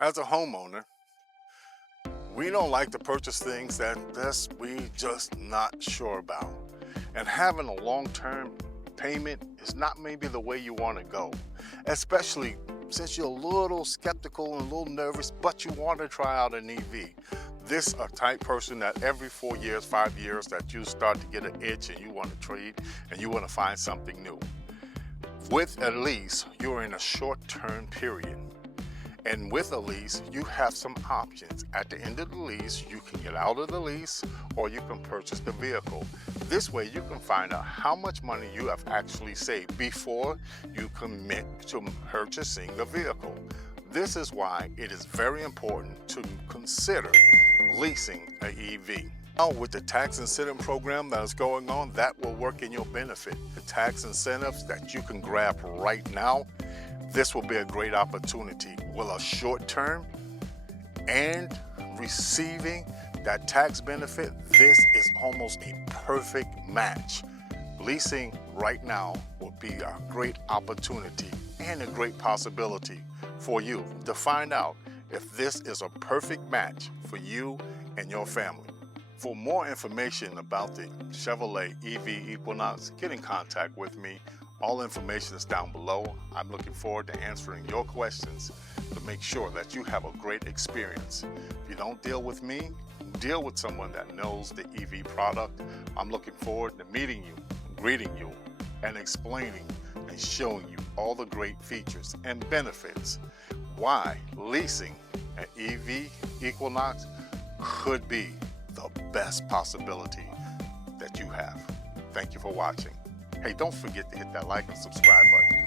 As a homeowner, we don't like to purchase things that we just not sure about. And having a long-term payment is not maybe the way you want to go, especially since you're a little skeptical and a little nervous, but you want to try out an EV. This a type person that every 4 years, 5 years that you start to get an itch and you want to trade and you want to find something new. With a lease, you're in a short-term period. And with a lease, you have some options. At the end of the lease, you can get out of the lease or you can purchase the vehicle. This way you can find out how much money you have actually saved before you commit to purchasing the vehicle. This is why it is very important to consider leasing an EV. Now, with the tax incentive program that is going on, that will work in your benefit. The tax incentives that you can grab right now, this will be a great opportunity. With a short term and receiving that tax benefit, this is almost a perfect match. Leasing right now will be a great opportunity and a great possibility for you to find out if this is a perfect match for you and your family. For more information about the Chevrolet EV Equinox, get in contact with me. All information is down below. I'm looking forward to answering your questions to make sure that you have a great experience. If you don't deal with me, deal with someone that knows the EV product. I'm looking forward to meeting you, greeting you, and explaining and showing you all the great features and benefits why leasing an EV Equinox could be the best possibility that you have. Thank you for watching. Hey, don't forget to hit that like and subscribe button.